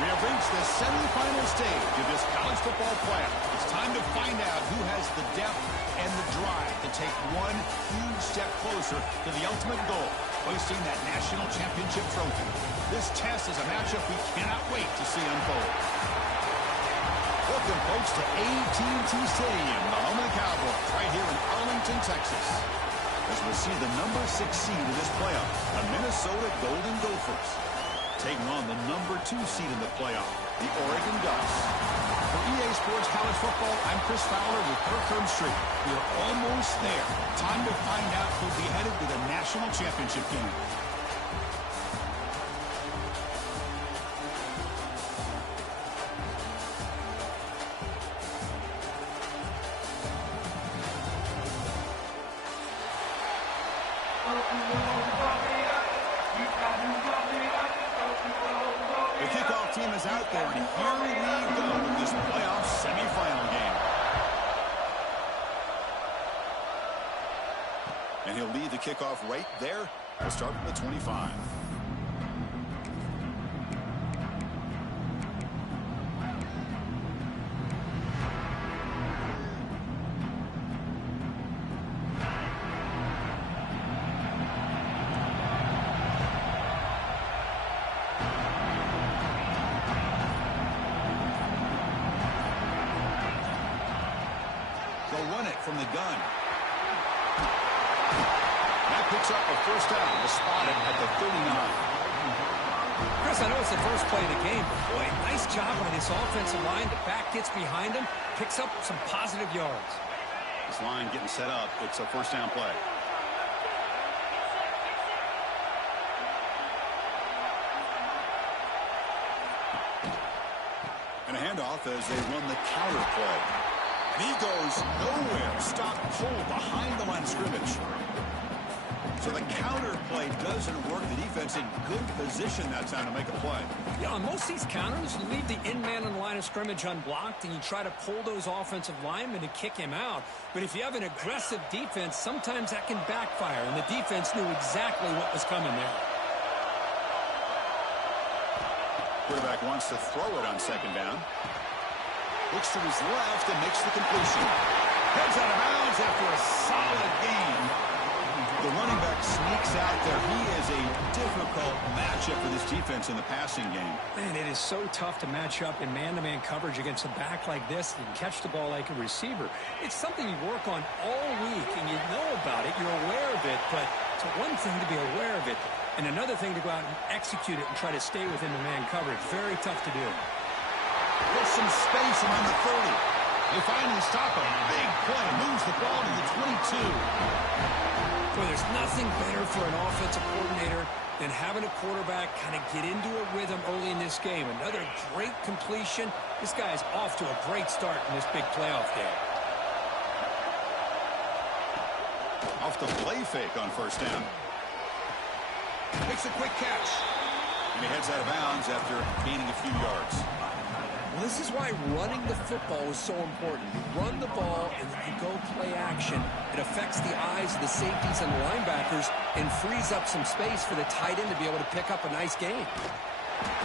We have reached the semifinal stage of this college football playoff. It's time to find out who has the depth and the drive to take one huge step closer to the ultimate goal, hoisting that national championship trophy. This test is a matchup we cannot wait to see unfold. Welcome, folks, to AT&T Stadium, the home of the Cowboys, right here in Arlington, Texas, as we see the number 6 seed in this playoff, the Minnesota Golden Gophers, taking on the number 2 seed in the playoff, the Oregon Ducks. For EA Sports College Football, I'm Chris Fowler with Kirk Herbstreit. We are almost there. Time to find out who'll be headed to the national championship game. Team is out there, and here we go with this playoff semifinal game. And he'll lead the kickoff right there. We'll start with the 25. Run it from the gun. That picks up a first down. We'll spot it at the 39. Chris, I know it's the first play of the game, but boy, nice job by this offensive line. The back gets behind him, picks up some positive yards. This line getting set up. It's a first down play. And a handoff as they run the counter play. And he goes nowhere. Stop cold behind the line of scrimmage. So the counter play doesn't work. The defense in good position that time to make a play. Yeah, on most of these counters, you leave the in-man on the line of scrimmage unblocked, and you try to pull those offensive linemen to kick him out. But if you have an aggressive defense, sometimes that can backfire, and the defense knew exactly what was coming there. Quarterback wants to throw it on second down. Looks to his left and makes the completion. Heads out of bounds after a solid gain. The running back sneaks out there. He is a difficult matchup for this defense in the passing game. Man, it is so tough to match up in man-to-man coverage against a back like this and catch the ball like a receiver. It's something you work on all week, and you know about it. You're aware of it, but it's one thing to be aware of it, and another thing to go out and execute it and try to stay within the man coverage. Very tough to do. With some space around the 30. They finally stop him. Big play. Moves the ball to the 22. Boy, there's nothing better for an offensive coordinator than having a quarterback kind of get into a rhythm early in this game. Another great completion. This guy is off to a great start in this big playoff game. Off the play fake on first down. Makes a quick catch. And he heads out of bounds after gaining a few yards. Well, this is why running the football is so important. You run the ball and then you go play action. It affects the eyes of the safeties and the linebackers and frees up some space for the tight end to be able to pick up a nice gain.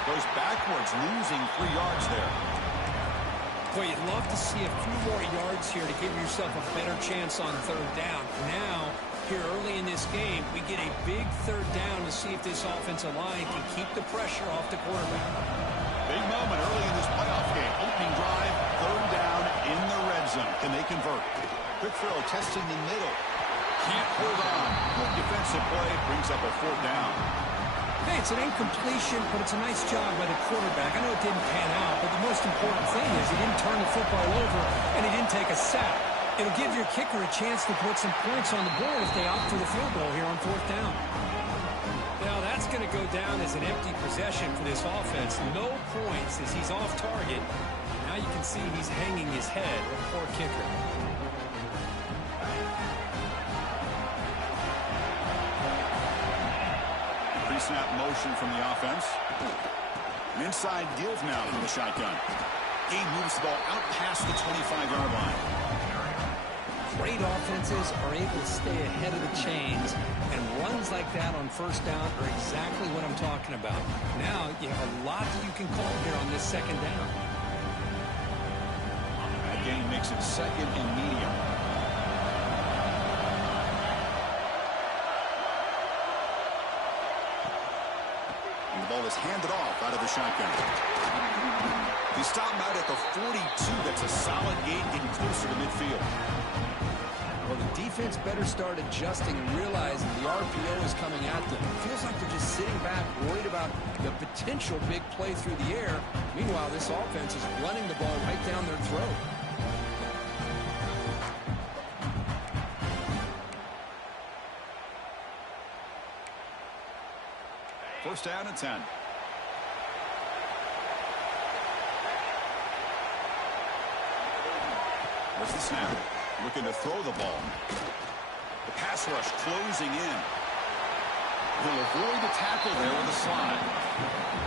Goes backwards, losing 3 yards there. Boy, you'd love to see a few more yards here to give yourself a better chance on third down. Now, here early in this game, we get a big third down to see if this offensive line can keep the pressure off the quarterback. Big moment early in this playoff game. Opening drive, third down in the red zone. Can they convert? Quick throw, testing the middle. Can't hold on. Good defensive play, brings up a fourth down. Hey, it's an incompletion, but it's a nice job by the quarterback. I know it didn't pan out, but the most important thing is he didn't turn the football over and he didn't take a sack. It'll give your kicker a chance to put some points on the board if they opt for the field goal here on fourth down. Now that's going to go down as an empty possession for this offense. No points as he's off target. Now you can see he's hanging his head. Poor kicker. Pre-snap motion from the offense. An inside give now from the shotgun. Game moves the ball out past the 25-yard line. Great offenses are able to stay ahead of the chains, and runs like that on first down are exactly what I'm talking about. Now you have a lot that you can call here on this second down. That gain makes it second and medium. And the ball is handed off out of the shotgun. They stop him out at the 42. That's a solid gain, getting closer to midfield. Well, the defense better start adjusting and realizing the RPO is coming at them. It feels like they're just sitting back, worried about the potential big play through the air. Meanwhile, this offense is running the ball right down their throat. First down and 10. There's the snap. Looking to throw the ball. The pass rush closing in. He'll avoid the tackle there with a slide.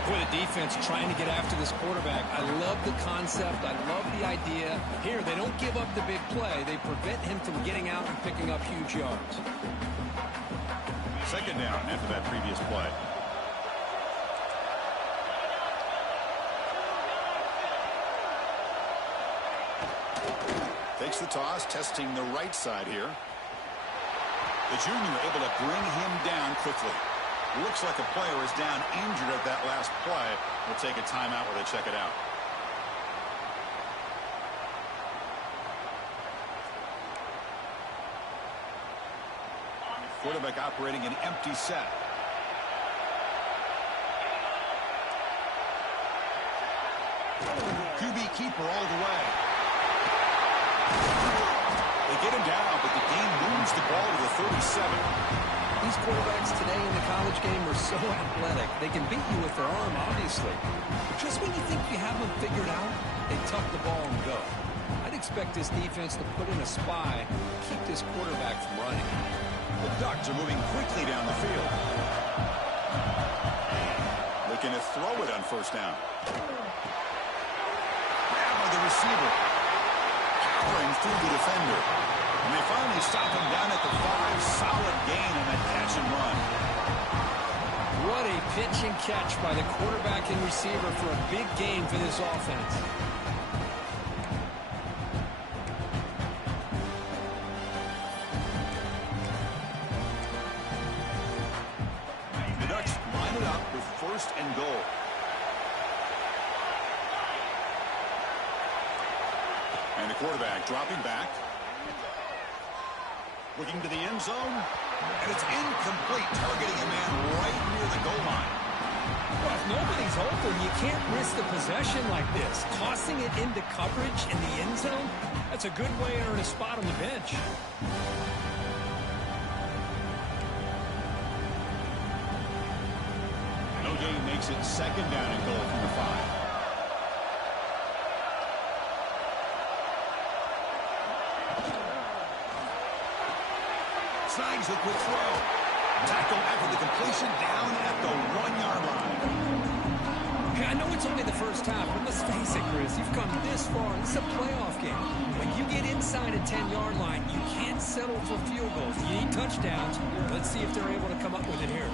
Boy, the defense trying to get after this quarterback. I love the concept. I love the idea. Here, they don't give up the big play. They prevent him from getting out and picking up huge yards. Second down after that previous play. Takes the toss, testing the right side here. The junior able to bring him down quickly. Looks like a player is down injured at that last play. We'll take a timeout while they check it out. Quarterback operating an empty set. QB keeper all the way. They get him down, but the game moves the ball to the 37. These quarterbacks today in the college game are so athletic. They can beat you with their arm, obviously. But just when you think you have them figured out, they tuck the ball and go. I'd expect this defense to put in a spy, keep this quarterback from running. The Ducks are moving quickly down the field. Looking to throw it on first down. Now the receiver. Powering through the defender. And they finally stop him down at the 5. Solid gain on that catch and run. What a pitch and catch by the quarterback and receiver for a big gain for this offense. first and goal. And the quarterback dropping back. Looking to the end zone. And it's incomplete, targeting a man right near the goal line. Well, if nobody's open, you can't risk the possession like this. Tossing it into coverage in the end zone, that's a good way to earn a spot on the bench. No gain makes it second down and goal from the 5. Snags the quick throw. Tackle after the completion down at the 1-yard line. Hey, I know it's only the first half, but let's face it, Chris. You've come this far. This is a playoff game. When you get inside a 10-yard line, you can't settle for field goals. You need touchdowns. Let's see if they're able to come up with it here.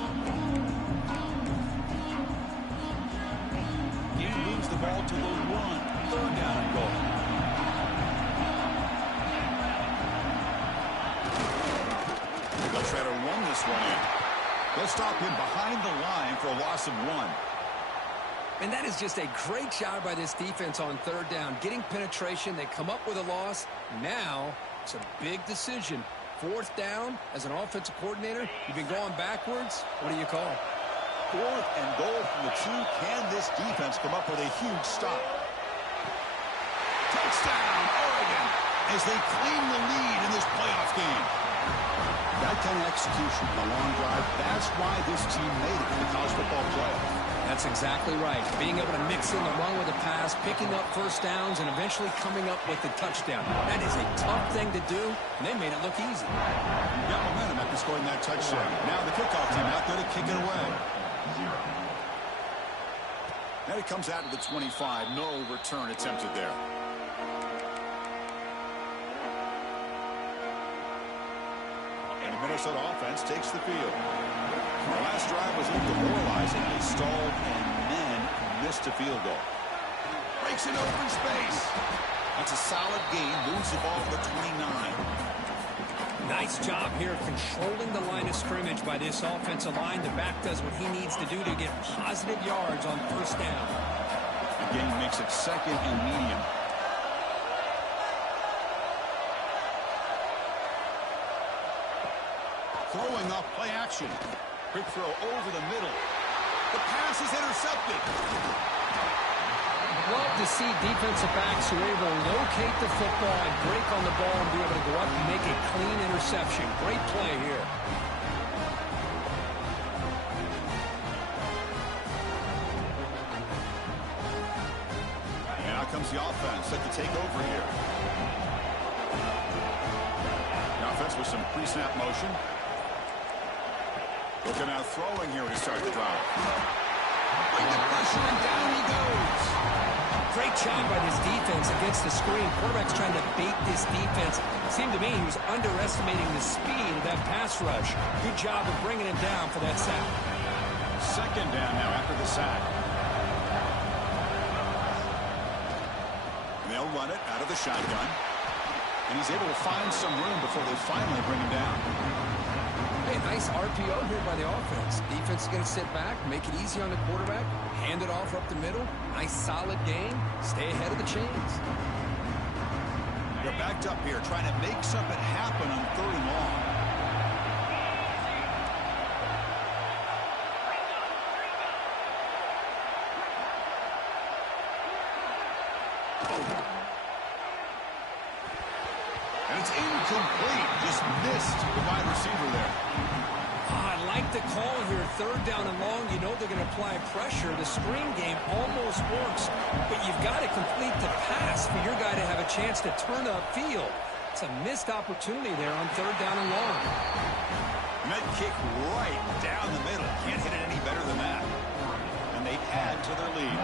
He moves the ball to the 1. Third down and goal. They'll try to run this one in. They'll stop him behind the line for a loss of 1. And that is just a great job by this defense on third down. Getting penetration, they come up with a loss. Now, it's a big decision. Fourth down, as an offensive coordinator, you've been going backwards. What do you call? Fourth and goal from the 2. Can this defense come up with a huge stop? Touchdown, Oregon, as they claim the lead in this playoff game. That kind of execution, the long drive, that's why this team made it in the college football playoff. That's exactly right. Being able to mix in the run with the pass, picking up first downs, and eventually coming up with the touchdown. That is a tough thing to do, and they made it look easy. Got momentum after scoring that touchdown. Now the kickoff team out there to kick it away. Now he comes out to the 25. No return attempted there. And the Minnesota offense takes the field. The last drive was a little demoralizing. They stalled and then missed a field goal. Breaks in open space. That's a solid gain. Moves the ball to the 29. Nice job here controlling the line of scrimmage by this offensive line. The back does what he needs to do to get positive yards on first down. The gain makes it second and medium. Throwing off play action. Quick throw over the middle. The pass is intercepted. Love to see defensive backs who are able to locate the football and break on the ball and be able to go up and make a clean interception. Great play here. And out comes the offense set to take over here. The offense with some pre-snap motion. Looking out throwing here to start the drive. Bring the pressure and down he goes. Great job by this defense against the screen. Quarterback's trying to bait this defense. It seemed to me he was underestimating the speed of that pass rush. Good job of bringing him down for that sack. Second down now after the sack. And they'll run it out of the shotgun. And he's able to find some room before they finally bring him down. Hey, nice RPO here by the offense. Defense is going to sit back, make it easy on the quarterback, hand it off up the middle. Nice solid game. Stay ahead of the chains. They're backed up here trying to make something happen on third and long. And it's incomplete. Just missed the wide receiver there. I like the call here. Third down and long. You know they're going to apply pressure. The screen game almost works, but you've got to complete the pass for your guy to have a chance to turn upfield. It's a missed opportunity there on third down and long. And that kick right down the middle. Can't hit it any better than that. And they add to their lead.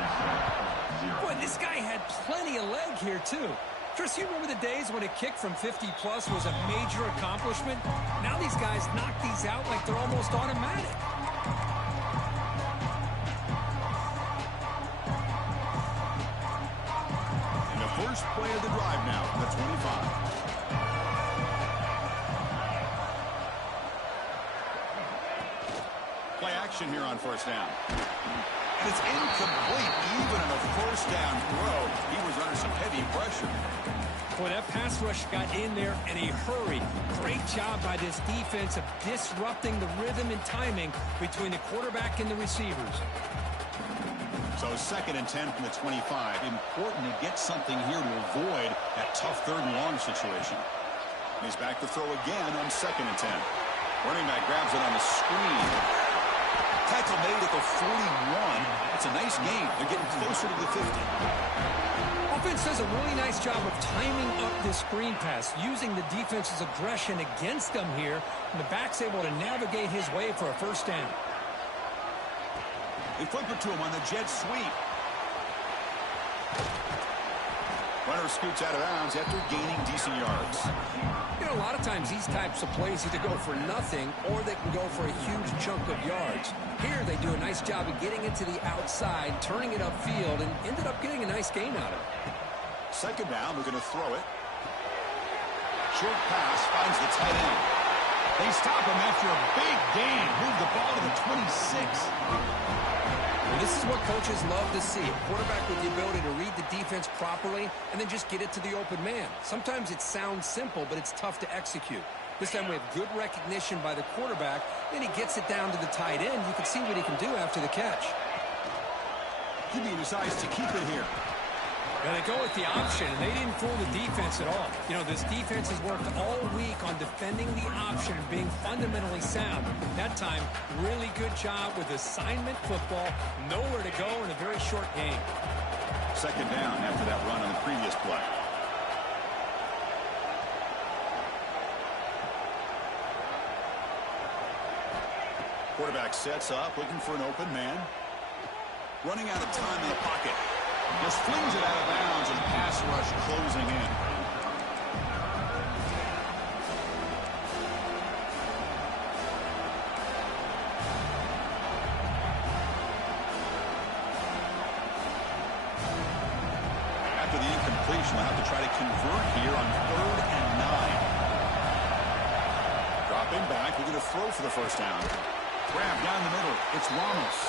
Boy, this guy had plenty of leg here, too. Chris, you remember the days when a kick from 50-plus was a major accomplishment? Now these guys knock these out like they're almost automatic. And the first play of the drive now, the 25. Play action. completion here on first down. And it's incomplete. Even on a first down throw, he was under some heavy pressure. Boy, that pass rush got in there in a hurry. Great job by this defense of disrupting the rhythm and timing between the quarterback and the receivers. So 2nd and 10 from the 25. Important to get something here to avoid that tough 3rd and long situation. He's back to throw again on 2nd and 10. Running back grabs it on the screen. Tackle made at the 41. It's a nice gain. They're getting closer to the 50. Offense does a really nice job of timing up this screen pass, using the defense's aggression against them here, and the back's able to navigate his way for a first down. They flip it to him on the jet sweep. Runner scoots out of bounds after gaining decent yards. You know, a lot of times these types of plays either go for nothing or they can go for a huge chunk of yards. Here they do a nice job of getting it to the outside, turning it upfield, and ended up getting a nice gain out of it. 2nd down, we're going to throw it. Short pass finds the tight end. They stop him after a big gain. Move the ball to the 26. Well, this is what coaches love to see. A quarterback with the ability to read the defense properly and then just get it to the open man. Sometimes it sounds simple, but it's tough to execute. This time we have good recognition by the quarterback. Then he gets it down to the tight end. You can see what he can do after the catch. He decides to keep it here. Now they go with the option, and they didn't fool the defense at all. You know, this defense has worked all week on defending the option and being fundamentally sound. That time, really good job with assignment football. Nowhere to go in a very short game. 2nd down after that run on the previous play. Quarterback sets up, looking for an open man. Running out of time in the pocket. Just flings it out of bounds and pass rush closing in. After the incompletion, they'll have to try to convert here on 3rd and 9. Dropping back, we're going to throw for the first down. Grab down the middle. It's Ramos.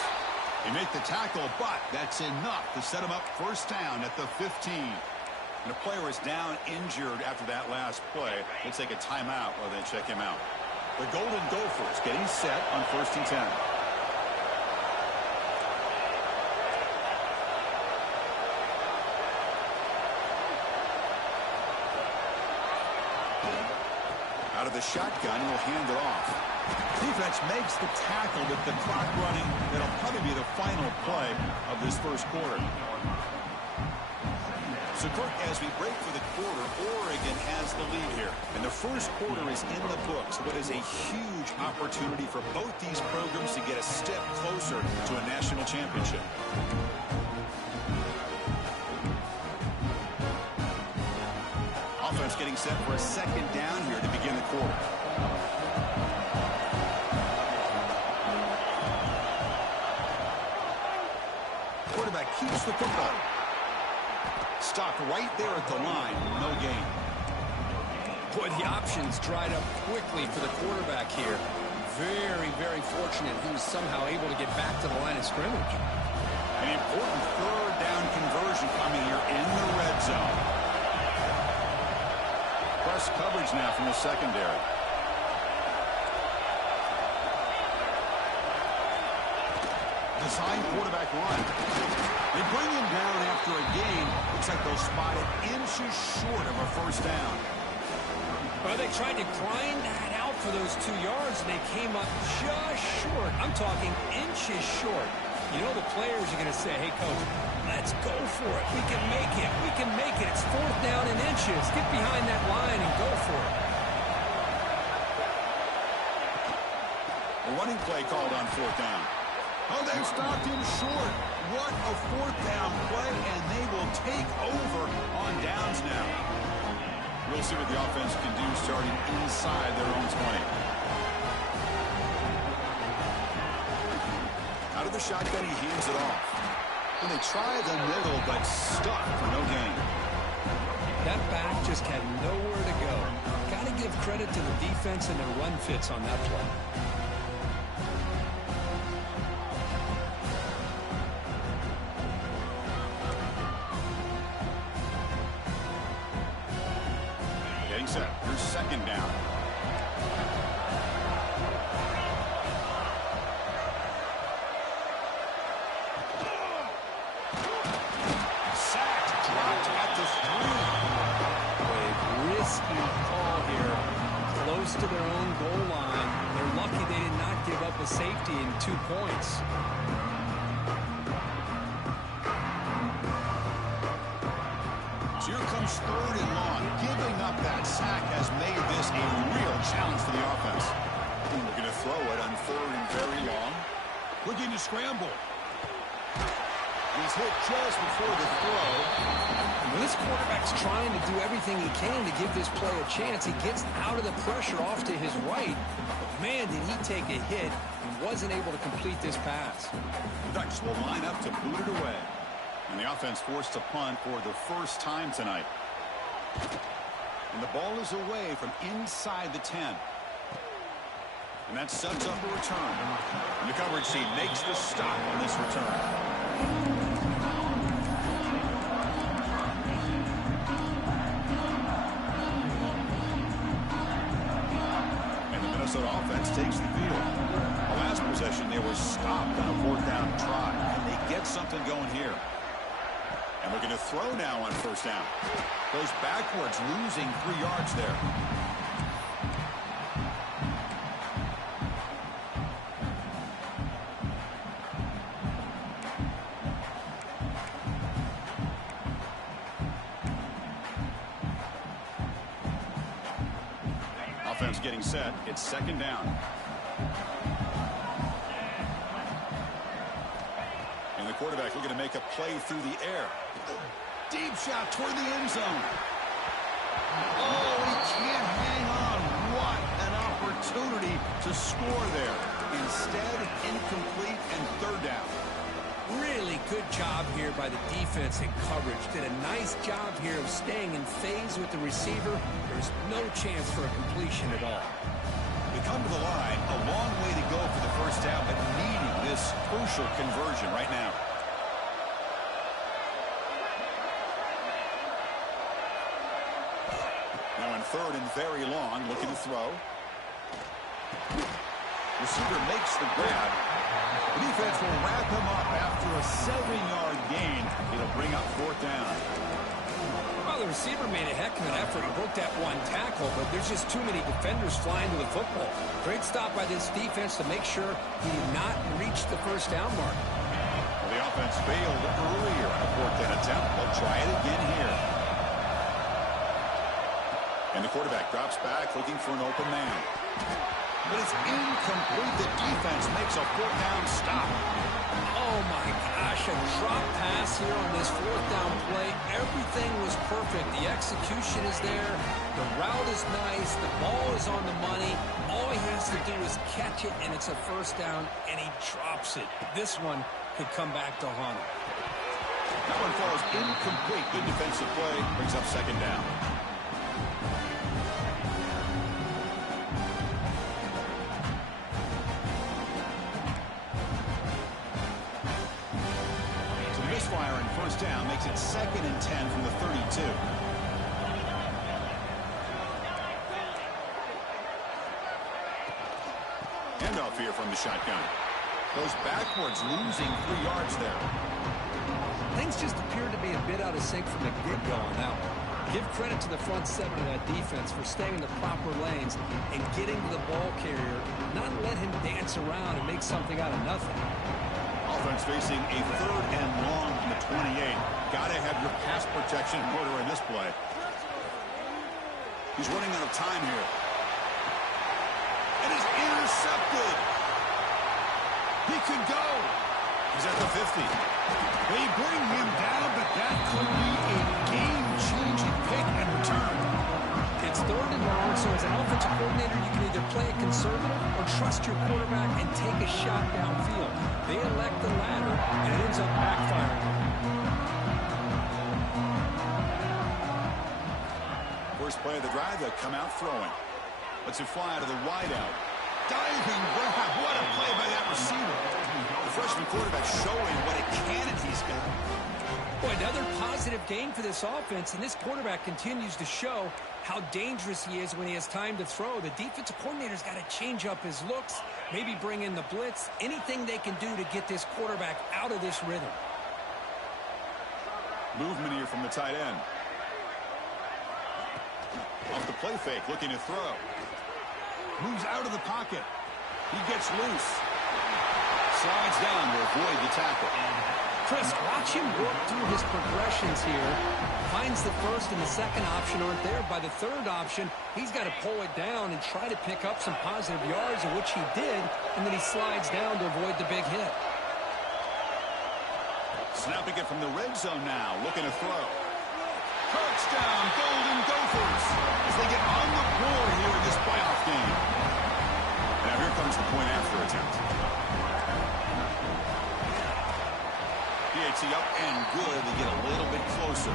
They make the tackle, but that's enough to set him up first down at the 15. And the player is down injured after that last play. They'll take a timeout while they check him out. The Golden Gophers getting set on 1st and 10. Out of the shotgun, he'll hand it off. Defense makes the tackle with the clock running. That'll probably be the final play of this first quarter. So, Kirk, as we break for the quarter, Oregon has the lead here. And the first quarter is in the books. What is a huge opportunity for both these programs to get a step closer to a national championship. Offense getting set for a 2nd down here to begin the quarter. Quarterback keeps the football. Stopped right there at the line. No gain. Boy, the options dried up quickly for the quarterback here. Very, very fortunate he was somehow able to get back to the line of scrimmage. An important 3rd down conversion coming here in the red zone. Press coverage now from the secondary. Design quarterback run. They bring him down after a gain. Looks like they'll spot it inches short of a first down. Well, they tried to grind that out for those 2 yards, and they came up just short. I'm talking inches short. You know the players are going to say, hey, coach, let's go for it. We can make it. We can make it. It's 4th down in inches. Get behind that line and go for it. A running play called on 4th down. Oh, they've stopped him short. What a 4th down play, and they will take over on downs now. We'll see what the offense can do starting inside their own 20. Out of the shotgun, he hands it off. And they try the middle, but stuck for no gain. That back just had nowhere to go. Got to give credit to the defense and their run fits on that play. Getting set. Here's second down. Sacked. Dropped at the 3. A risky call here. Close to their own goal line. They're lucky they did not give up a safety in 2 points. So here comes third and long. Giving up that sack has made this a real challenge for the offense. Looking to throw it on third and very long. Looking to scramble. He's hit just before the throw. When this quarterback's trying to do everything he can to give this play a chance, he gets out of the pressure off to his right. But man, did he take a hit and wasn't able to complete this pass. The Ducks will line up to boot it away. And the offense forced to punt for the first time tonight. And the ball is away from inside the 10. And that sets up a return. And the coverage team makes the stop on this return. Minnesota offense takes the field. The last possession, they were stopped on a 4th down try. And they get something going here. And looking to throw now on 1st down. Goes backwards, losing 3 yards there. Offense getting set. It's 2nd down. And the quarterback looking to make a play through the air. Deep shot toward the end zone. Oh, he can't hang on. What an opportunity to score there. Instead, incomplete and 3rd down. Really good job here by the defense in coverage. Did a nice job here of staying in phase with the receiver. There's no chance for a completion at all. They come to the line, a long way to go for the 1st down, but needing this crucial conversion right now. Now in 3rd and very long, looking to throw. Receiver makes the grab. The defense will wrap him up after a 7-yard gain. It'll bring up 4th down. Well, the receiver made a heck of an effort. He broke that 1 tackle, but there's just too many defenders flying to the football. Great stop by this defense to make sure he did not reach the 1st down mark. Well, the offense failed earlier on a 4th down attempt. They'll try it again here. And the quarterback drops back looking for an open man. But it's incomplete. The defense makes a 4th down stop. Oh, my gosh, a drop pass here on this 4th down play. Everything was perfect. The execution is there. The route is nice. The ball is on the money. All he has to do is catch it, and it's a 1st down, and he drops it. This one could come back to haunt him. That one falls incomplete. Good defensive play. Brings up 2nd down. Misfire in 1st down makes it 2nd and 10 from the 32. Handoff here from the shotgun. Goes backwards, losing 3 yards there. Things just appeared to be a bit out of sync from the get-go on that one. Give credit to the front 7 of that defense for staying in the proper lanes and getting to the ball carrier, not let him dance around and make something out of nothing. Offense facing a 3rd and long from the 28. Got to have your pass protection in order in this play. He's running out of time here. And is intercepted. He could go. He's at the 50. They bring him down, but that could be a game-changing pick and return. It's 3rd and long, so as an offensive coordinator, you can either play it conservative or trust your quarterback and take a shot downfield. They elect the latter, and it ends up backfiring. First play of the drive, they'll come out throwing. Let's it fly out of the wideout. Diving grab. What a play by that receiver. The freshman quarterback showing what a cannon he's got. Boy, another positive game for this offense, and this quarterback continues to show how dangerous he is when he has time to throw. The defensive coordinator's got to change up his looks, maybe bring in the blitz, anything they can do to get this quarterback out of this rhythm. Movement here from the tight end. Off the play fake, looking to throw. Moves out of the pocket. He gets loose. Slides down to avoid the tackle. Chris, watch him work through his progressions here. Finds the first and the second option aren't there. By the third option, he's got to pull it down and try to pick up some positive yards, of which he did, and then he slides down to avoid the big hit. Snapping it from the red zone now, looking to throw. Touchdown, Golden Gophers, as they get on the board here in this playoff game. Now here comes the point after attempt. PAT up and good. They get a little bit closer.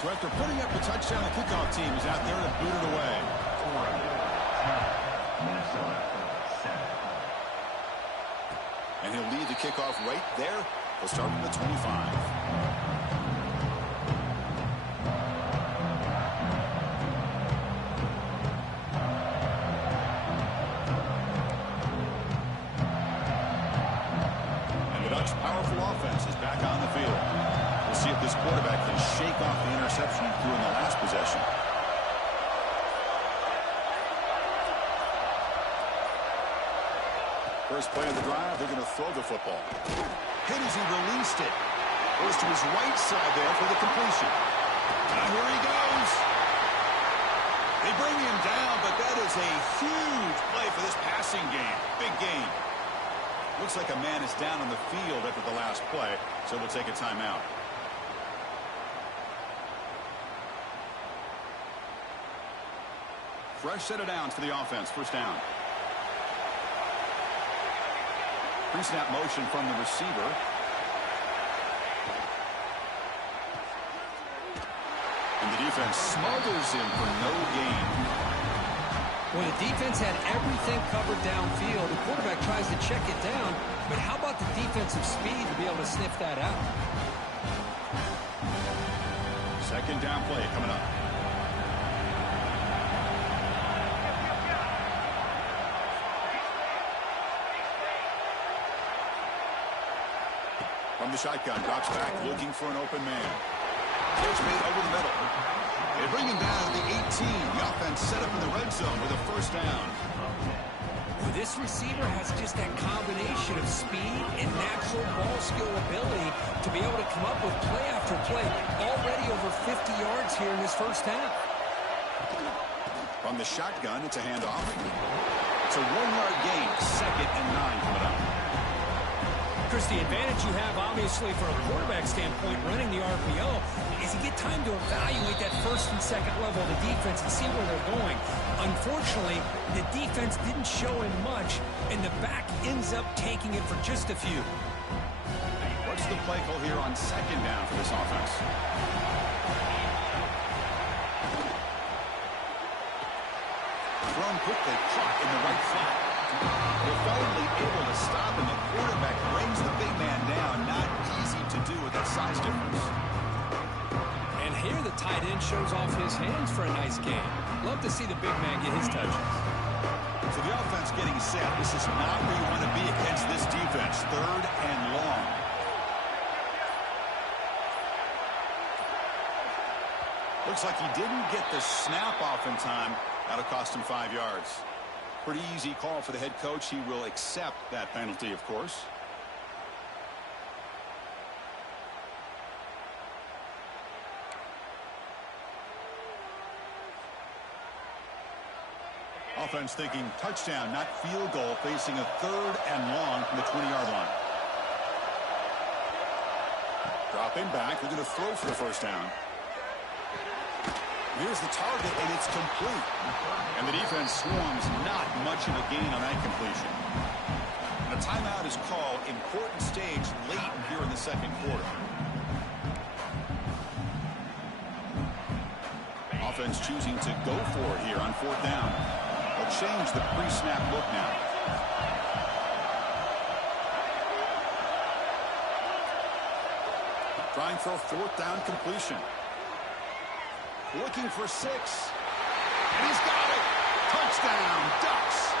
So after putting up the touchdown, the kickoff team is out there to boot it away. And he'll lead the kickoff right there. He'll start from the 25. Powerful offense is back on the field. We'll see if this quarterback can shake off the interception he threw in the last possession. First play of the drive, they're going to throw the football. Hit as he released it. Goes to his right side there for the completion. Now here he goes. They bring him down, but that is a huge play for this passing game. Big game. Looks like a man is down on the field after the last play, so we'll take a timeout. Fresh set of downs for the offense. First down. Pre-snap motion from the receiver. And the defense smothers him for no gain. When the defense had everything covered downfield, the quarterback tries to check it down, but how about the defensive speed to be able to sniff that out? Second down play coming up. From the shotgun, drops back, looking for an open man. Pitch made over the middle. They bring him down to the 18. The offense set up in the red zone with a first down. Well, this receiver has just that combination of speed and natural ball skill ability to be able to come up with play after play. Already over 50 yards here in this first half. From the shotgun, it's a handoff. It's a 1-yard gain. 2nd and 9 coming up. Chris, the advantage you have, obviously, from a quarterback standpoint, running the RPO, is you get time to evaluate that first and second level of the defense and see where they're going. Unfortunately, the defense didn't show him much, and the back ends up taking it for just a few. What's the play call here on second down for this offense? Thrown quickly, caught in the right flat. They're finally able to stop, and the quarterback brings the big man down. Not easy to do with that size difference. And here the tight end shows off his hands for a nice game. Love to see the big man get his touches. So the offense getting set. This is not where you want to be against this defense. 3rd and long. Looks like he didn't get the snap off in time. That'll cost him 5 yards. Pretty easy call for the head coach. He will accept that penalty, of course. Offense thinking touchdown, not field goal, facing a 3rd and long from the 20-yard line. Dropping back, they're going to throw for the first down. Here's the target, and it's complete. And the defense swarms, not much of a gain on that completion. And a timeout is called. Important stage late here in the second quarter. Offense choosing to go for it here on 4th down. They'll change the pre-snap look now. trying for a fourth down completion. Looking for 6. And he's got it. Touchdown, Ducks.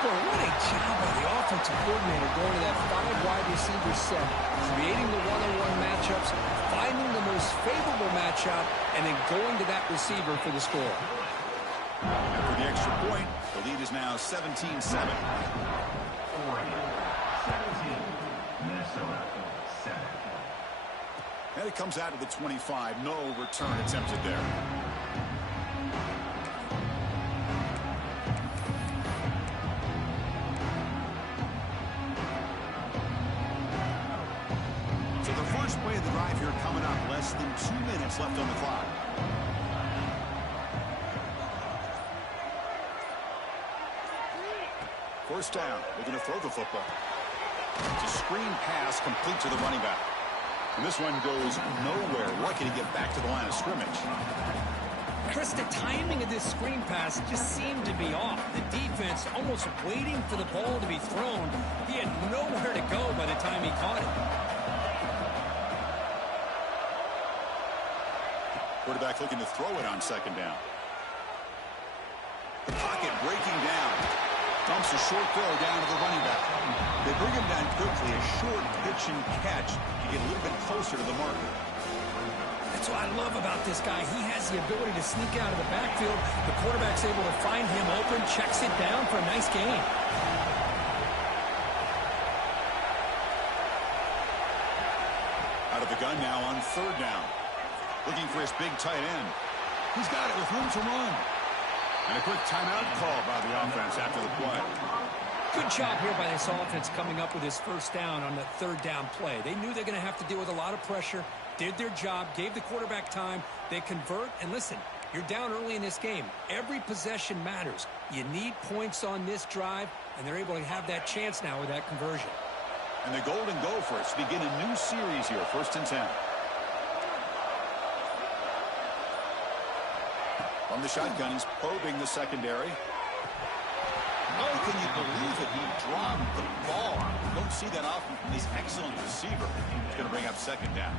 Boy, what a job by the offensive coordinator going to that 5-wide receiver set, creating the one-on-one matchups, finding the most favorable matchup, and then going to that receiver for the score. After the extra point, the lead is now 17-7. Minnesota, 7. And it comes out to the 25. No return attempted there. So the first play of the drive here coming up. Less than 2 minutes left on the clock. First down. They're going to throw the football. It's a screen pass complete to the running back. And this one goes nowhere. Lucky to get back to the line of scrimmage. Chris, the timing of this screen pass just seemed to be off. The defense almost waiting for the ball to be thrown. He had nowhere to go by the time he caught it. Quarterback looking to throw it on second down. The pocket breaking down. Dumps a short throw down to the running back. They bring him down quickly. A short pitch and catch to get a little bit closer to the marker. That's what I love about this guy. He has the ability to sneak out of the backfield. The quarterback's able to find him open, checks it down for a nice gain. Out of the gun now on third down. Looking for his big tight end. He's got it with room to run. And a quick timeout call by the offense after the play. Good job here by this offense coming up with his first down on the third down play. They knew they're going to have to deal with a lot of pressure, did their job, gave the quarterback time. They convert, and listen, you're down early in this game. Every possession matters. You need points on this drive, and they're able to have that chance now with that conversion. And the Golden Gophers begin a new series here, 1st and 10. From the shotgun, he's probing the secondary. Oh, can you believe it? He dropped the ball. You don't see that often from this excellent receiver. He's going to bring up second down.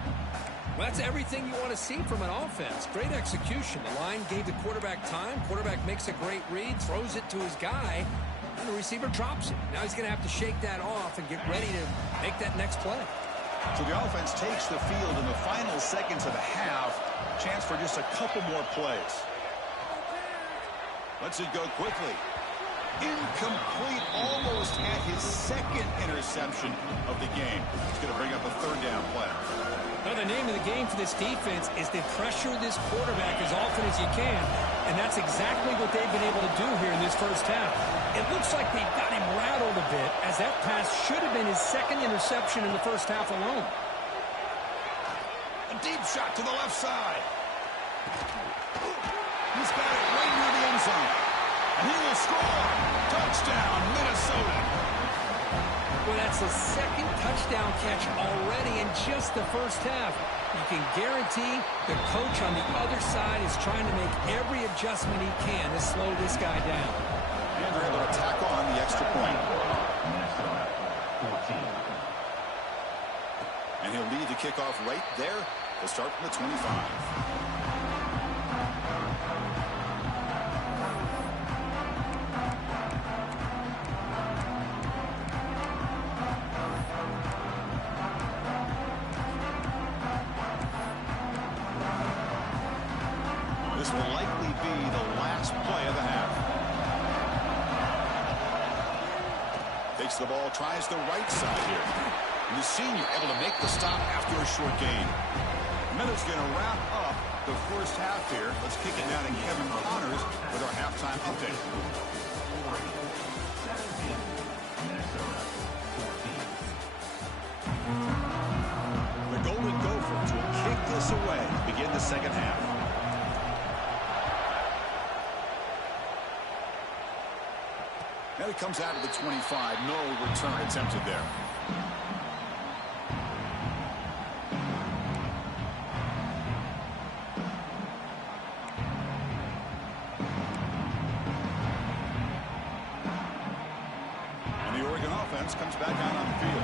Well, that's everything you want to see from an offense. Great execution. The line gave the quarterback time. Quarterback makes a great read, throws it to his guy, and the receiver drops it. Now he's going to have to shake that off and get ready to make that next play. So the offense takes the field in the final seconds of the half. Chance for just a couple more plays. Lets it go quickly. Incomplete, almost at his second interception of the game. He's going to bring up a third down play. Well, the name of the game for this defense is to pressure this quarterback as often as you can, and that's exactly what they've been able to do here in this first half. It looks like they've got him rattled a bit, as that pass should have been his second interception in the first half alone. A deep shot to the left side. He's got it right near the end zone. And he will score. Touchdown, Minnesota. Well, that's the second touchdown catch already in just the first half. You can guarantee the coach on the other side is trying to make every adjustment he can to slow this guy down. And they're able to tack on the extra point. Minnesota, 14. And he'll lead the kickoff right there to start from the 25. This will likely be the last play of the half. Takes the ball, tries the right side here. And the senior able to make the stop after a short gain. Minutes going to wrap up the first half here. Let's kick it down to Kevin Connors with our halftime update. The Golden Gophers will kick this away to begin the second half. Now it comes out of the 25. No return attempted there. And the Oregon offense comes back out on the field.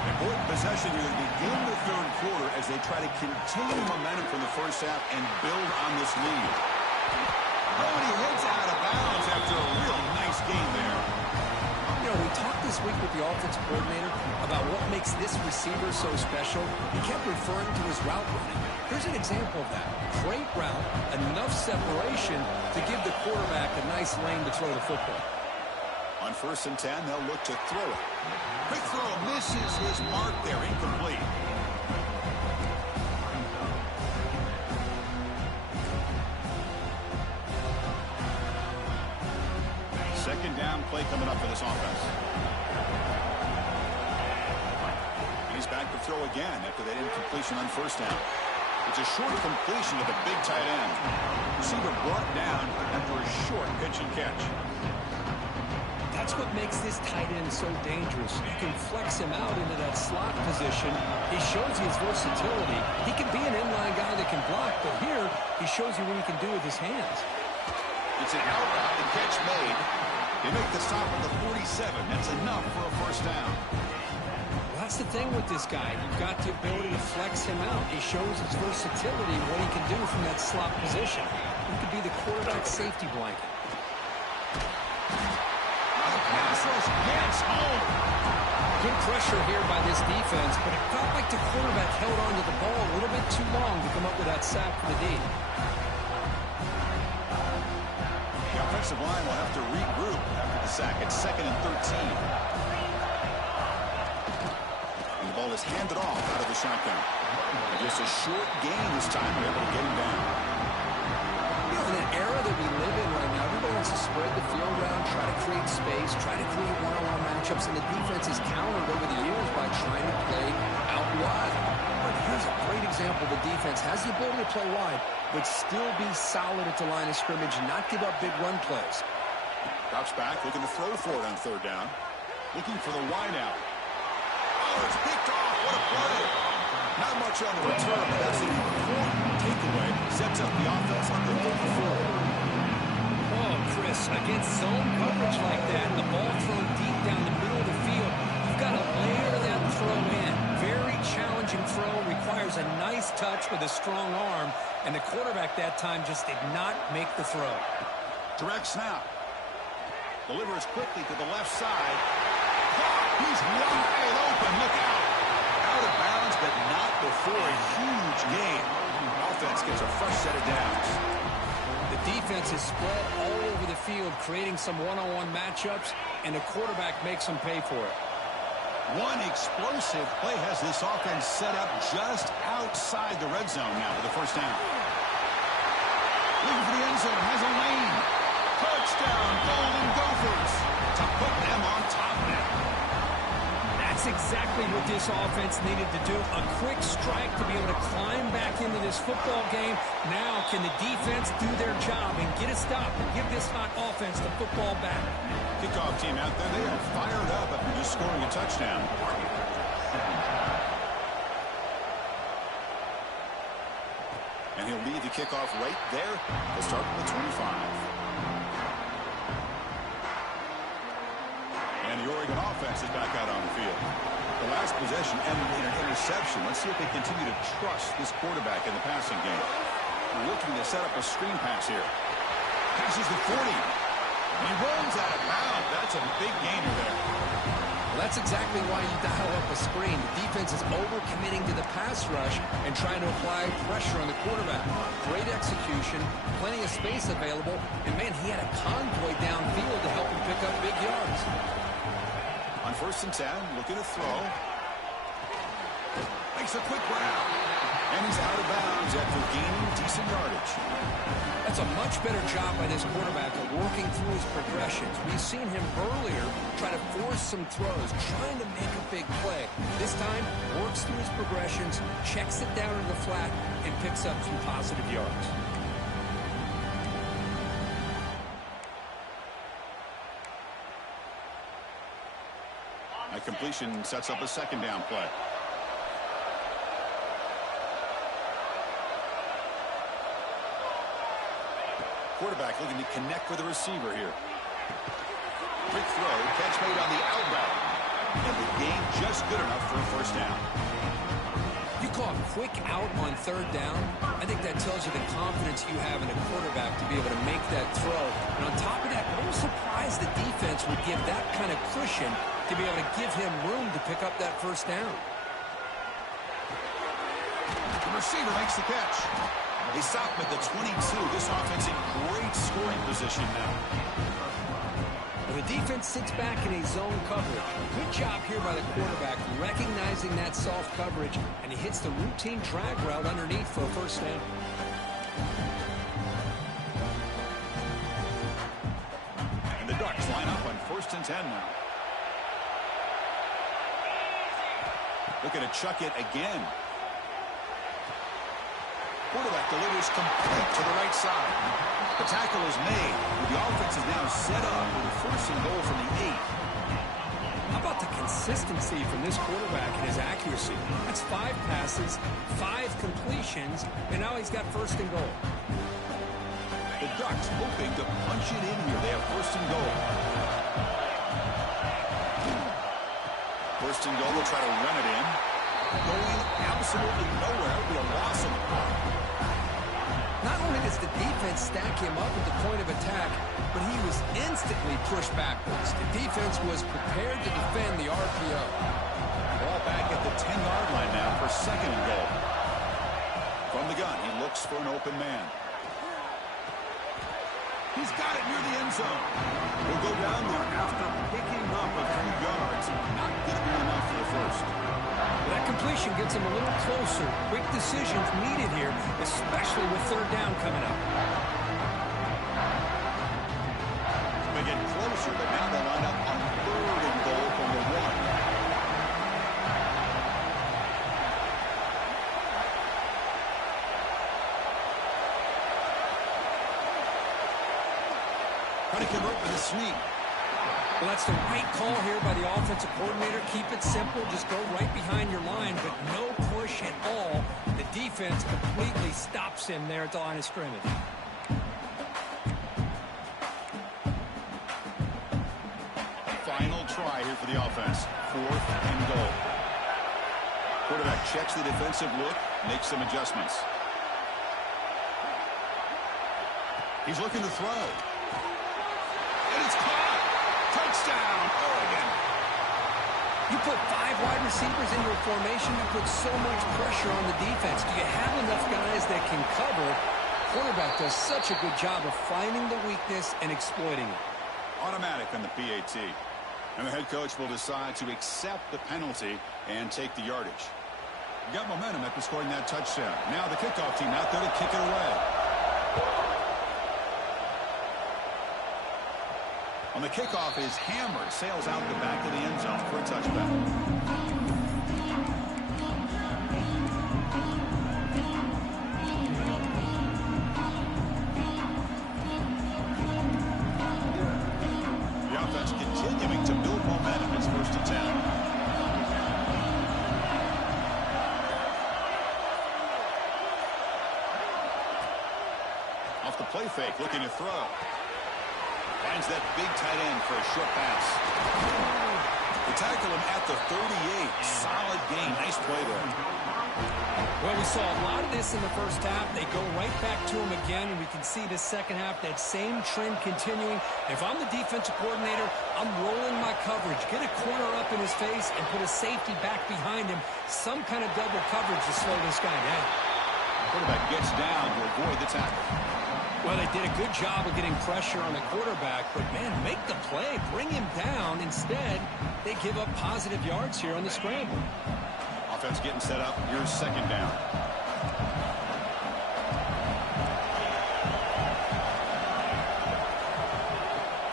Important possession here to begin the third quarter as they try to continue momentum from the first half and build on this lead. Oh, and he heads out of bounds after a real nice game there. You know, we talked this week with the offensive coordinator about what makes this receiver so special. He kept referring to his route running. Here's an example of that. Great route, enough separation to give the quarterback a nice lane to throw the football. On 1st and 10, they'll look to throw it. Quick throw misses his mark there, incomplete. Second down play coming up for this offense. He's back to throw again after that incompletion on 1st down. It's a short completion to the big tight end. Receiver brought down after a short pitch and catch. That's what makes this tight end so dangerous. You can flex him out into that slot position. He shows you his versatility. He can be an inline guy that can block, but here he shows you what he can do with his hands. It's an out route and catch made. They make the stop at the 47. That's enough for a 1st down. Well, that's the thing with this guy. You've got the ability to flex him out. He shows his versatility, what he can do from that slot position. He could be the quarterback safety blanket. Pass rush gets home. Good pressure here by this defense, but it felt like the quarterback held on to the ball a little bit too long to come up with that sack for the D. The offensive line will have to regroup after the sack. It's 2nd and 13. And the ball is handed off out of the shotgun. Just a short gain this time. We're able to get him down. You know, in an era that we live in right now, everybody wants to spread the field around, try to create space, try to create one-on-one matchups, and the defense is countered over the years by trying to play out wide. But here's a great example. The defense has the ability to play wide, but still be solid at the line of scrimmage and not give up big run plays. Drops back, looking to throw for it on 3rd down. Looking for the wide out. Oh, it's picked off. What a play. Not much on the return, but that's an important takeaway. Sets up the offense on the 34. Oh, Chris, against zone coverage like that, the ball thrown deep down the middle of the field, you've got to layer that throw in. Very challenging throw, requires a nice touch with a strong arm, and the quarterback that time just did not make the throw. Direct snap. Delivers quickly to the left side. Caught. He's wide open. Look out. Out of bounds, but not before a huge gain. Offense gets a fresh set of downs. The defense is spread all over the field, creating some one-on-one matchups, and the quarterback makes them pay for it. One explosive play has this offense set up just outside the red zone now for the 1st down. Looking for the end zone, has a lane. Touchdown, Golden Gophers. To put them on top now. That's exactly what this offense needed to do. A quick strike to be able to climb back into this football game. Now can the defense do their job and get a stop and give this hot offense the football back? Kickoff team out there, they are fired up after just scoring a touchdown. And he'll lead the kickoff right there to start at the 25. And the Oregon offense is back out on the field. The last possession ended in an interception. Let's see if they continue to trust this quarterback in the passing game. Looking to set up a screen pass here. Passes the 40. He runs out of bounds. That's a big gainer there. Well, that's exactly why you dial up a screen. The defense is over-committing to the pass rush and trying to apply pressure on the quarterback. Great execution, plenty of space available, and, man, he had a convoy downfield to help him pick up big yards. On 1st and 10, looking to throw. Makes a quick round. And he's out of bounds after gaining decent yardage. That's a much better job by this quarterback of working through his progressions. We've seen him earlier try to force some throws, trying to make a big play. This time, works through his progressions, checks it down in the flat, and picks up some positive yards. A completion sets up a 2nd down play. Quarterback looking to connect with the receiver here. Quick throw, catch made on the out route. And the game just good enough for a first down. You call a quick out on third down, I think that tells you the confidence you have in a quarterback to be able to make that throw. And on top of that, a little surprised the defense would give that kind of cushion to be able to give him room to pick up that first down. The receiver makes the catch. They stop him at the 22. This offense in great scoring position now. Well, the defense sits back in a zone coverage. Good job here by the quarterback recognizing that soft coverage, and he hits the routine drag route underneath for a first down. And the Ducks line up on 1st and 10 now. Looking to chuck it again. Quarterback delivers complete to the right side. The tackle is made. The offense is now set up with a 1st and goal from the 8. How about the consistency from this quarterback and his accuracy? That's 5 passes, 5 completions, and now he's got 1st and goal. The Ducks hoping to punch it in here. They have 1st and goal. 1st and goal. They'll try to run it in. Going absolutely nowhere. It'll be a loss of the ball. Not only does the defense stack him up at the point of attack, but he was instantly pushed backwards. The defense was prepared to defend the RPO. Ball back at the 10-yard line now for 2nd and goal. From the gun, he looks for an open man. He's got it near the end zone. He'll go down there after picking up a few yards. Not going to be enough for the first. That completion gets him a little closer. Quick decisions needed here, especially with 3rd down coming up. They get closer, but now they line up on 3rd and goal from the 1. Trying to convert with a sweep. Well, that's the right call here by the offensive coordinator. Keep it simple. Just go right behind your line, but no push at all. The defense completely stops him there at the line of scrimmage. Final try here for the offense. 4th and goal. Quarterback checks the defensive look, makes some adjustments. He's looking to throw. And it's caught. Touchdown, Oregon. You put 5 wide receivers into a formation, you put so much pressure on the defense. Do you have enough guys that can cover? Quarterback does such a good job of finding the weakness and exploiting it. Automatic on the PAT. And the head coach will decide to accept the penalty and take the yardage. Got momentum after scoring that touchdown. Now the kickoff team out there to kick it away. On the kickoff is hammered, sails out the back of the end zone for a touchback. The offense continuing to build momentum. It's 1st and 10. Off the play fake, looking to throw. Finds that big tight end for a short pass. They tackle him at the 38. Solid game. Nice play there. Well, we saw a lot of this in the first half. They go right back to him again, and we can see the second half, that same trend continuing. If I'm the defensive coordinator, I'm rolling my coverage. Get a corner up in his face and put a safety back behind him. Some kind of double coverage to slow this guy down. Quarterback gets down to avoid the tackle. Well, they did a good job of getting pressure on the quarterback, but, man, make the play. Bring him down. Instead, they give up positive yards here on the scramble. Offense getting set up. Here's 2nd down.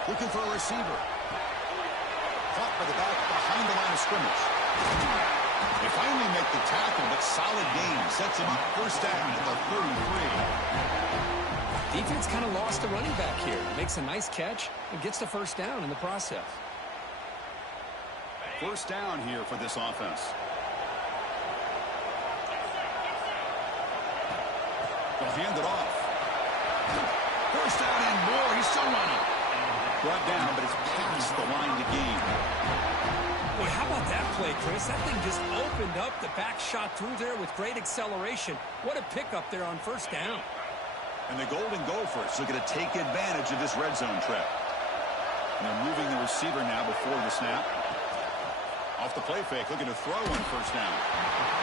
Looking for a receiver. Caught by the back behind the line of scrimmage. They finally make the tackle, but solid gain. Sets him up 1st down at the 33. Defense kind of lost a running back here. Makes a nice catch and gets the 1st down in the process. 1st down here for this offense. They'll hand it off. 1st down and more. He's still running. Brought down, but it's past the line to gain. Well, how about that play, Chris? That thing just opened up. The back shot through there with great acceleration. What a pickup there on first down. And the Golden Gophers looking to take advantage of this red zone trap. And they're moving the receiver now before the snap. Off the play fake, looking to throw on first down.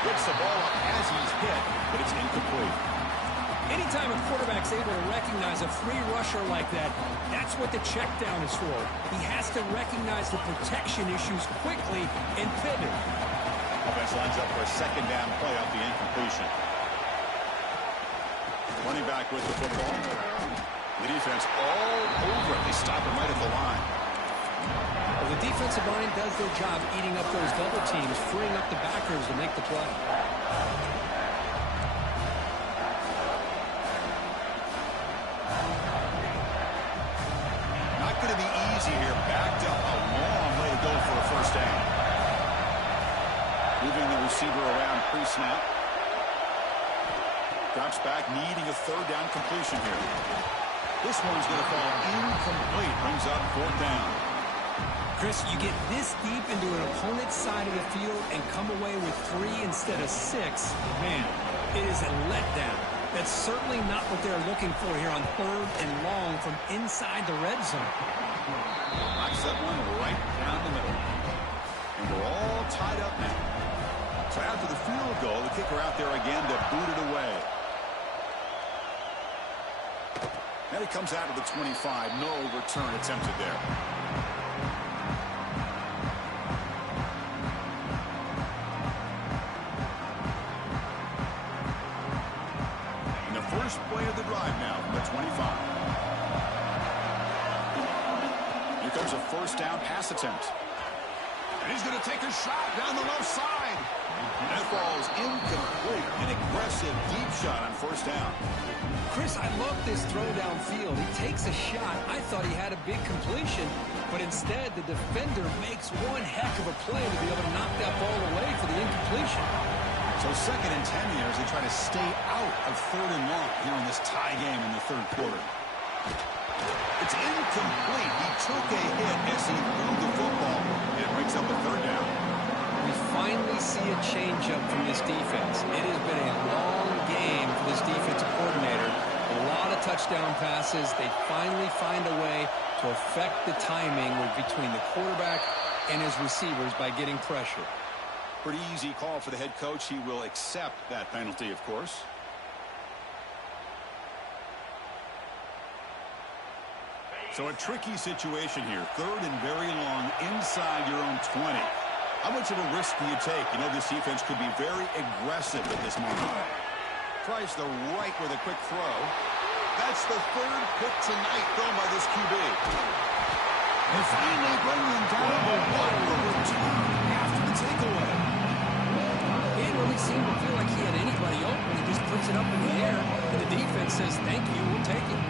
Gets the ball up as he's hit, but it's incomplete. Anytime a quarterback's able to recognize a free rusher like that, that's what the check down is for. He has to recognize the protection issues quickly and pivot. Offense lines up for a second down play off the incompletion. Running back with the football. The defense all over it. They stop him right at the line. Well, the defensive line does their job eating up those double teams, freeing up the backers to make the play. Not going to be easy here. Backed up a long way to go for a first down. Moving the receiver around pre-snap. Drops back, needing a third down completion here. This one's going to fall incomplete. Brings up fourth down. Chris, you get this deep into an opponent's side of the field and come away with 3 instead of 6. Man, it is a letdown. That's certainly not what they're looking for here on third and long from inside the red zone. Knocks that one right down the middle. And we're all tied up now. So after the field goal, the kicker out there again to boot it away. And it comes out of the 25. No return attempted there. And the first play of the drive now from the 25. Here comes a first down pass attempt. And he's going to take a shot down the left side. And that falls incomplete. An aggressive deep shot on first down. Chris, I love this throw downfield. He takes a shot. I thought he had a big completion, but instead the defender makes one heck of a play to be able to knock that ball away for the incompletion. So second and 10 here as they try to stay out of third and long here in this tie game in the third quarter. It's incomplete. He took a hit as he threw the football, and it brings up a third down. We finally see a changeup from this defense. It has been a long game for this defensive coordinator. A lot of touchdown passes. They finally find a way to affect the timing between the quarterback and his receivers by getting pressure. Pretty easy call for the head coach. He will accept that penalty, of course. So a tricky situation here. Third and very long inside your own 20. How much of a risk do you take? You know this defense could be very aggressive at this moment. Tries the right with a quick throw. That's the third pick tonight thrown by this QB. And finally bringing down the one for return after the takeaway. He didn't really seem to feel like he had anybody open. He just puts it up in the air, and the defense says, thank you, we'll take it.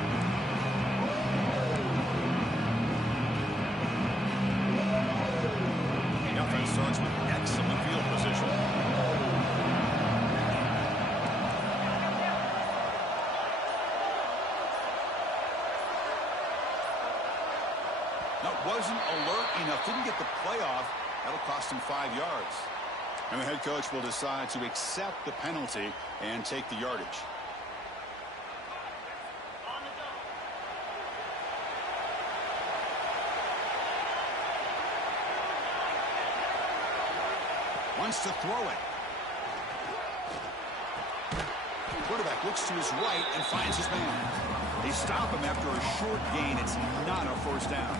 The offense starts with excellent field position. That wasn't alert enough. Didn't get the playoff. That'll cost him 5 yards. And the head coach will decide to accept the penalty and take the yardage. Wants to throw it. Quarterback looks to his right and finds his man. They stop him after a short gain. It's not a first down.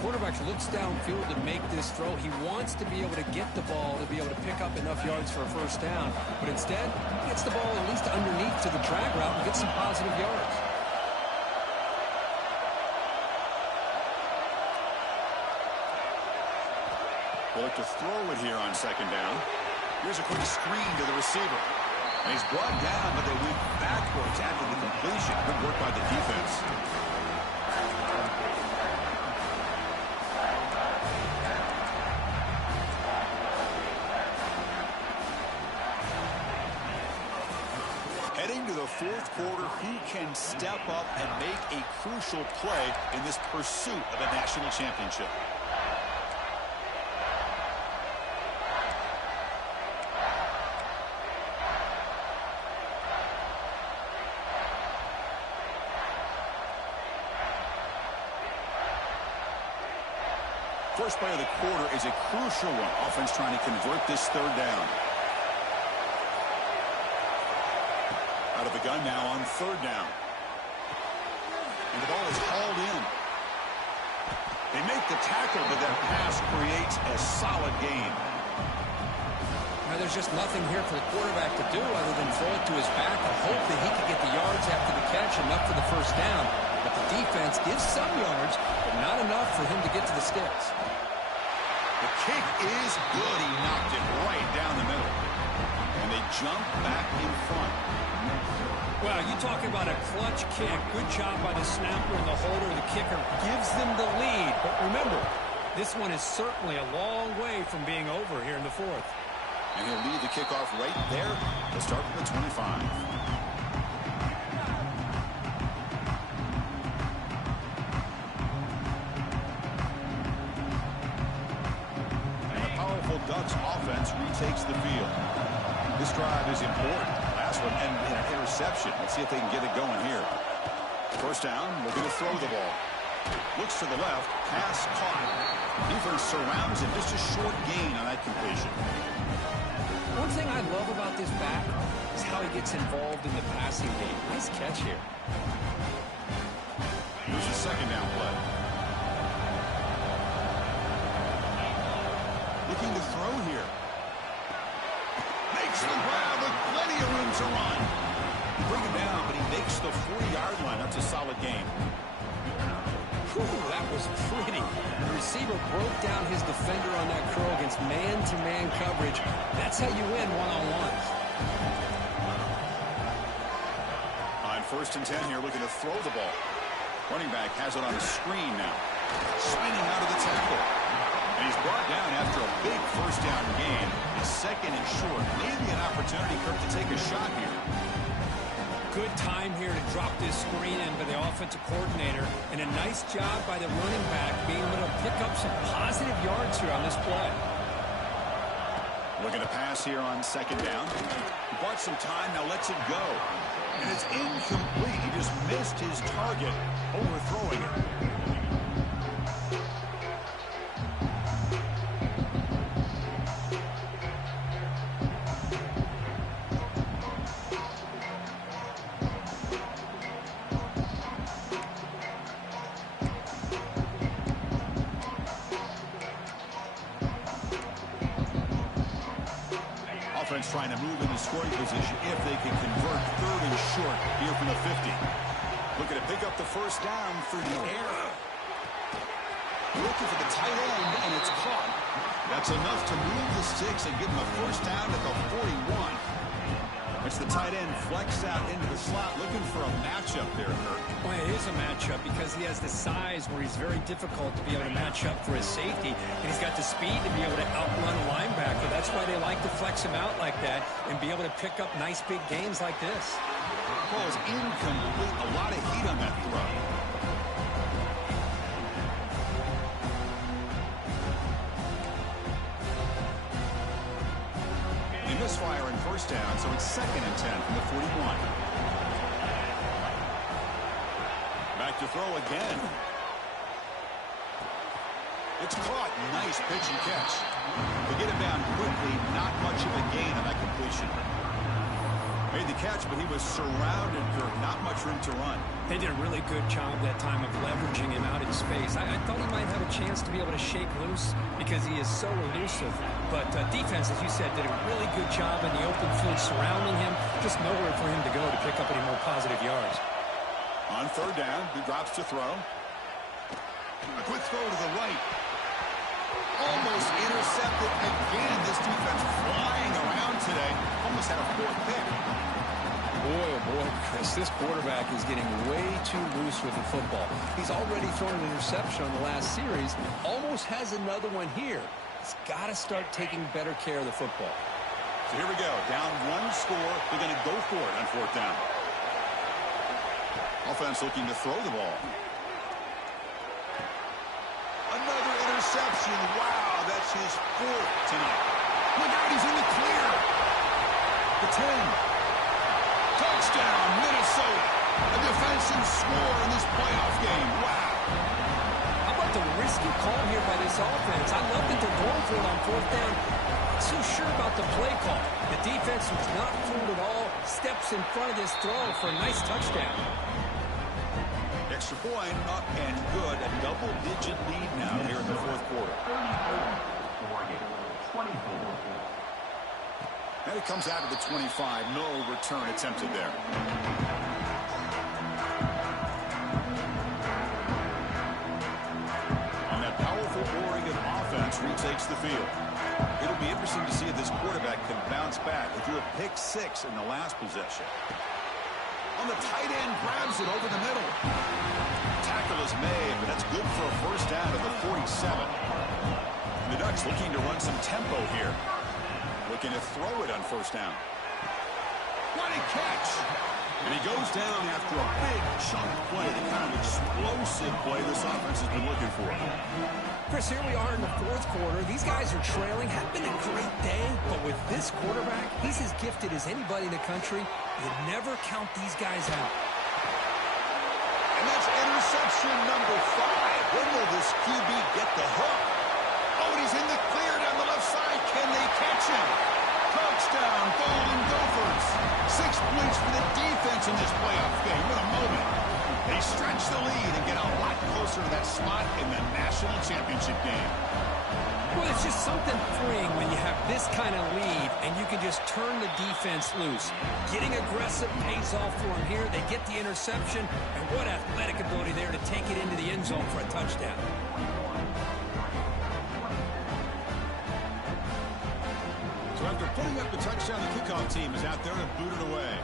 Quarterback looks downfield to make this throw. He wants to be able to get the ball to be able to pick up enough yards for a first down. But instead, he gets the ball at least underneath to the drag route and gets some positive yards. They look to throw it here on second down. Here's a quick screen to the receiver. And he's brought down, but they went backwards after the completion. Good work by the defense. Heading to the fourth quarter, who can step up and make a crucial play in this pursuit of a national championship? First play of the quarter is a crucial one. Offense trying to convert this third down. Out of the gun now on third down. And the ball is hauled in. They make the tackle, but that pass creates a solid gain. Now, there's just nothing here for the quarterback to do other than throw it to his back and hope that he can get the yards after the catch, enough for the first down. But the defense gives some yards, but not enough for him to get to the sticks. The kick is good. He knocked it right down the middle. And they jump back in front. Well, you talk about a clutch kick. Good job by the snapper and the holder. The kicker gives them the lead. But remember, this one is certainly a long way from being over here in the fourth. And he'll lead the kickoff right there to start from the 25. And the powerful Ducks offense retakes the field. This drive is important. Last one ended in an interception. Let's see if they can get it going here. First down, we're going to throw the ball. Looks to the left, pass caught. Defense surrounds it, just a short gain on that completion. One thing I love about this back is how he gets involved in the passing game. Nice catch here. Here's the second down play. Looking to throw here. Makes the grab with plenty of room to run. Bring him down, but he makes the 40-yard line. That's a solid game. Whew, that was pretty. The receiver broke down his defender on that curl against man-to-man coverage. That's how you win one-on-ones. On first and 10 here, looking to throw the ball. Running back has it on a screen now. Spinning out of the tackle. And he's brought down after a big first down gain. His second and short. Maybe an opportunity, Kirk, to take a shot here. Good time here to drop this screen in by the offensive coordinator. And a nice job by the running back being able to pick up some positive yards here on this play. Looking to pass here on second down. He bought some time, now lets it go. And it's incomplete. He just missed his target, overthrowing it. Offense trying to move into scoring position if they can convert third and short here from the 50. Looking to pick up the first down through the air. Looking for the tight end, and it's caught. That's enough to move the sticks and give them a first down at the 41. It's the tight end flexed out into the slot, looking for a matchup there, Kirk. Well, it is a matchup because he has the size where he's very difficult to be able to match up for his safety, and he's got the speed to be able to outrun a linebacker. That's why they like to flex him out like that and be able to pick up nice big gains like this. The ball is incomplete. A lot of heat on that throw. Misfire in first down, so it's second and 10 from the 41. Back to throw again. It's caught. Nice pitch and catch. They get him down quickly. Not much of a gain on that completion. Made the catch, but he was surrounded, Kirk. Not much room to run. They did a really good job that time of leveraging him out in space. I thought he might have a chance to be able to shake loose because he is so elusive. But defense, as you said, did a really good job in the open field surrounding him. Just nowhere for him to go to pick up any more positive yards. On third down, he drops to throw. A quick throw to the right. Almost intercepted again. This defense flying around today. Almost had a fourth pick. Boy, oh boy, Chris, this quarterback is getting way too loose with the football. He's already thrown an interception on the last series. Almost has another one here. He's got to start taking better care of the football. So here we go. Down one score. They're going to go for it on fourth down. Offense looking to throw the ball. Another interception. Wow, that's his fourth tonight. Look out, he's in the clear. The 10. Touchdown, Minnesota. A defensive score in this playoff game. Wow. How about the risk risky call here by this offense. I love that they're going for it on fourth down. Not so sure about the play call. The defense was not fooled at all. Steps in front of this throw for a nice touchdown. Extra point up and good. A double-digit lead now here in the fourth quarter. 24. And it comes out to the 25. No return attempted there. And that powerful Oregon offense retakes the field. It'll be interesting to see if this quarterback can bounce back. He threw a pick 6 in the last possession. On the tight end, grabs it over the middle. Tackle is made, but that's good for a first down at the 47. The Ducks looking to run some tempo here. Looking to throw it on first down. What a catch! And he goes down after a big chunk play, the kind of explosive play this offense has been looking for. Chris, here we are in the fourth quarter. These guys are trailing. Had been a great day, but with this quarterback, he's as gifted as anybody in the country. You never count these guys out. And that's interception number 5. When will this QB get the hook? Oh, and he's in the clear down the left side. Can they catch him? Touchdown, Golden Gophers. 6 points for the defense in this playoff game. What a moment. They stretch the lead and get a lot closer to that spot in the national championship game. Well, it's just something freeing when you have this kind of lead and you can just turn the defense loose. Getting aggressive pays off for them here. They get the interception, and what athletic ability there to take it into the end zone for a touchdown. So after putting up the touchdown, the kickoff team is out there to boot it away.